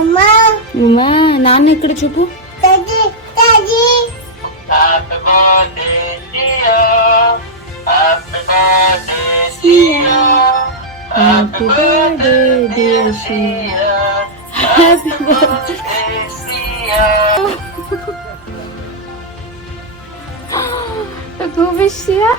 అమ్మా నాన్న ఇక్కడ చూపు. Happy birthday dear Siya. Happy birthday Siya. Go wish Siya.